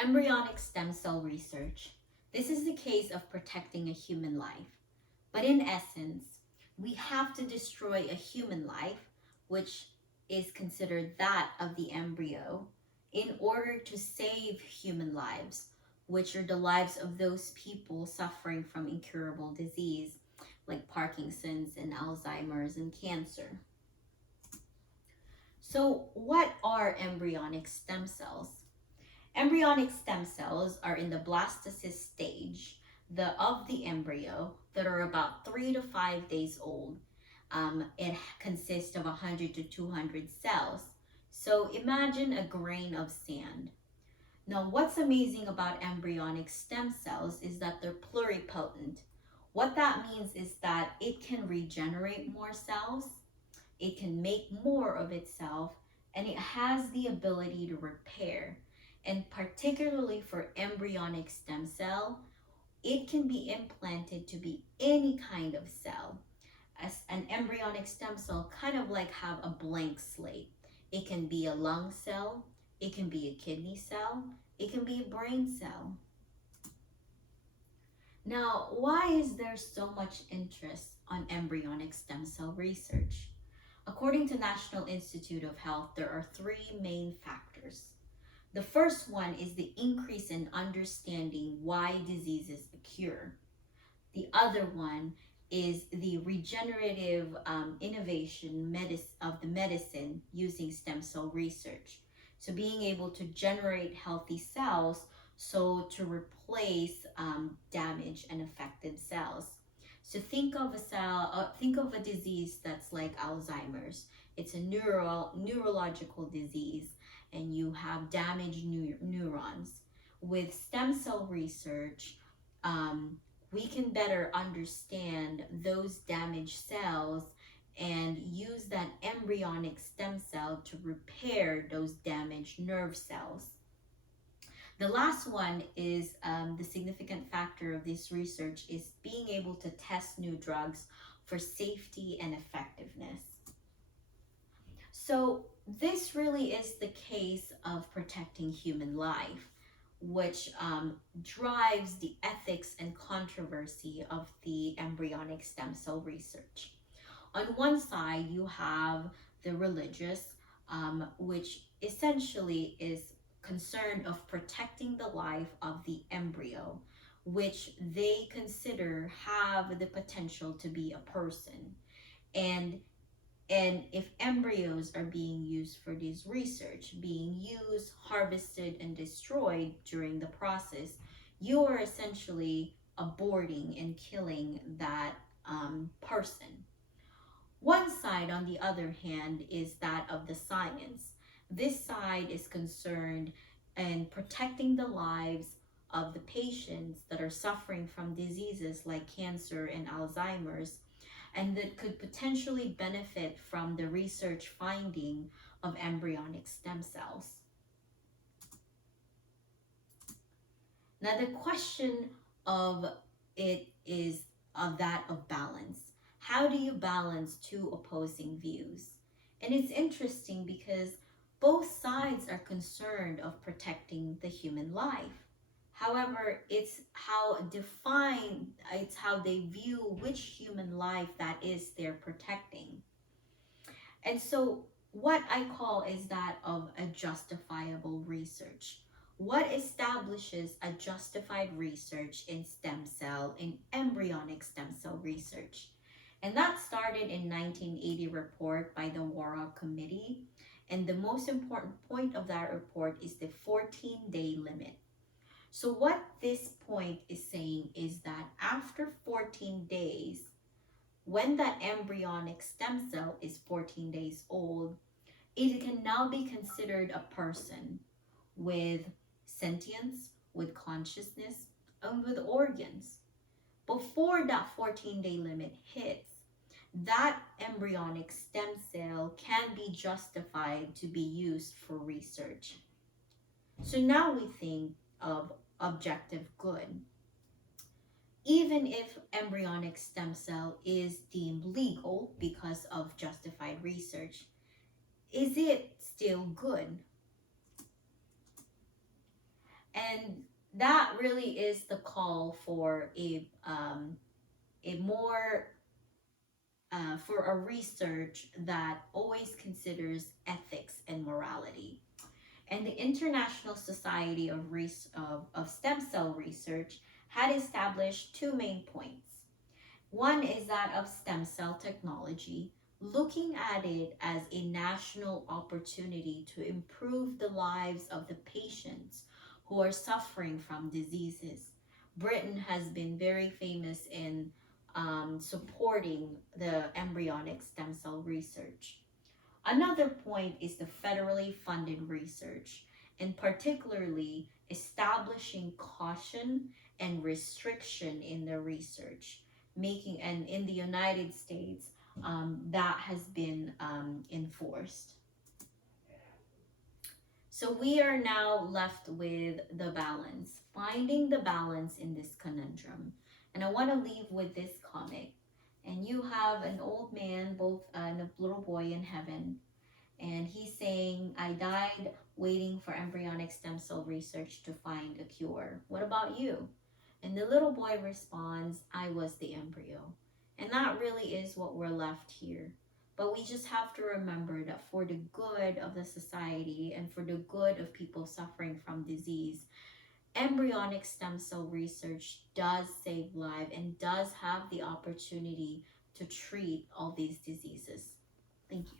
Embryonic stem cell research. This is the case of protecting a human life. But in essence, we have to destroy a human life, which is considered that of the embryo, in order to save human lives, which are the lives of those people suffering from incurable disease like Parkinson's and Alzheimer's and cancer. So, what are embryonic stem cells? Embryonic stem cells are in the blastocyst stage of the embryo that are about 3 to 5 days old. It consists of 100 to 200 cells. So imagine a grain of sand. Now, what's amazing about embryonic stem cells is that they're pluripotent. What that means is that it can regenerate more cells, it can make more of itself, and it has the ability to repair. And particularly for embryonic stem cell, it can be implanted to be any kind of cell. As an embryonic stem cell kind of like have a blank slate. It can be a lung cell, it can be a kidney cell, it can be a brain cell. Now, why is there so much interest on embryonic stem cell research? According to National Institute of Health, there are 3 main factors. The first one is the increase in understanding why diseases occur. The other one is the regenerative innovation of the medicine using stem cell research. So being able to generate healthy cells so to replace damaged and affected cells. So think of a disease that's like Alzheimer's. It's a neurological disease, and you have damaged neurons. With stem cell research, we can better understand those damaged cells and use that embryonic stem cell to repair those damaged nerve cells. The last one is the significant factor of this research is being able to test new drugs for safety and effectiveness. So this really is the case of protecting human life, which drives the ethics and controversy of the embryonic stem cell research. On one side, you have the religious, which essentially is concerned of protecting the life of the embryo, which they consider have the potential to be a person. And if embryos are being used for this research, being used, harvested, and destroyed during the process, you are essentially aborting and killing that person. One side, on the other hand, is that of the science. This side is concerned in protecting the lives of the patients that are suffering from diseases like cancer and Alzheimer's, and that could potentially benefit from the research finding of embryonic stem cells. Now, the question of it is that of balance. How do you balance 2 opposing views? And it's interesting because both sides are concerned of protecting the human life. However, it's how they view which human life that is they're protecting. And so what I call is that of a justifiable research. What establishes a justified research in embryonic stem cell research? And that started in 1980 report by the Warrock Committee. And the most important point of that report is the 14-day limit. So what this point is saying is that after 14 days, when that embryonic stem cell is 14 days old, it can now be considered a person with sentience, with consciousness, and with organs. Before that 14-day limit hits, that embryonic stem cell can be justified to be used for research. So now we think of objective good. Even if embryonic stem cell is deemed legal because of justified research, is it still good? And And that really is the call for a more for a research that always considers ethics and morality. And the International Society of Stem Cell Research had established two main points. One is that of stem cell technology, looking at it as a national opportunity to improve the lives of the patients who are suffering from diseases. Britain has been very famous in supporting the embryonic stem cell research. Another point is the federally funded research, and particularly establishing caution and restriction in the research, making and in the United States that has been enforced. So we are now left with the balance, finding the balance in this conundrum. And I want to leave with this comic. And you have an old man, both and a little boy in heaven, and he's saying, I died waiting for embryonic stem cell research to find a cure. What about you? And the little boy responds, I was the embryo. And that really is what we're left here. But we just have to remember that for the good of the society and for the good of people suffering from disease, embryonic stem cell research does save lives and does have the opportunity to treat all these diseases. Thank you.